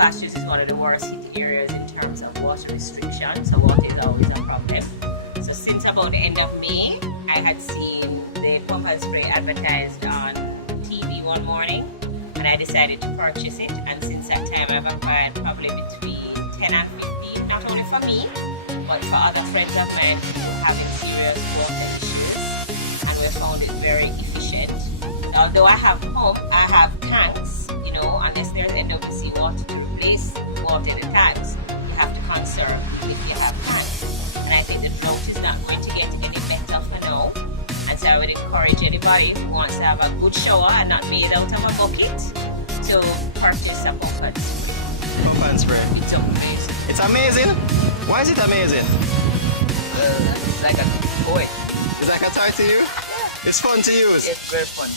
pastures is one of the worst hit areas in terms of water restriction, so water is always a problem. So since about the end of May, I had seen the pump and spray advertised on TV one morning, and I decided to purchase it. And since that time, I've acquired probably between 10 and 15, not only for me, but for other friends of mine who are having serious water issues, and we found it very efficient. Although I have tanks, you know, unless there's NWC water to replace water in the tanks, you have to conserve if you have tanks. And I think the drought is not going to get any better for now. And so I would encourage anybody who wants to have a good shower and not made out of a bucket to purchase a bucket. Pump and spray. It's amazing. It's amazing? Why is it amazing? It's like a toy. It's like a toy to you? Yeah. It's fun to use? It's very fun.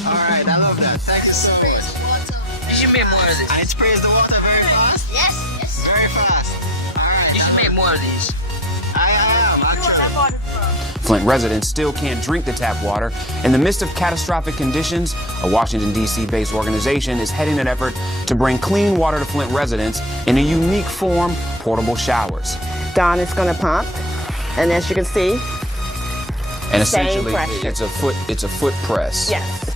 Alright, I love that. Thank you so much. You should make more of this. And it sprays the water very fast? Yes, yes. Very fast. Alright. You should make more of these. I am, actually. Flint residents still can't drink the tap water. In the midst of catastrophic conditions, a Washington, D.C. based organization is heading an effort to bring clean water to Flint residents in a unique form, portable showers. Don is going to pump, and as you can see, And same essentially, pressure. it's a foot press. Yes.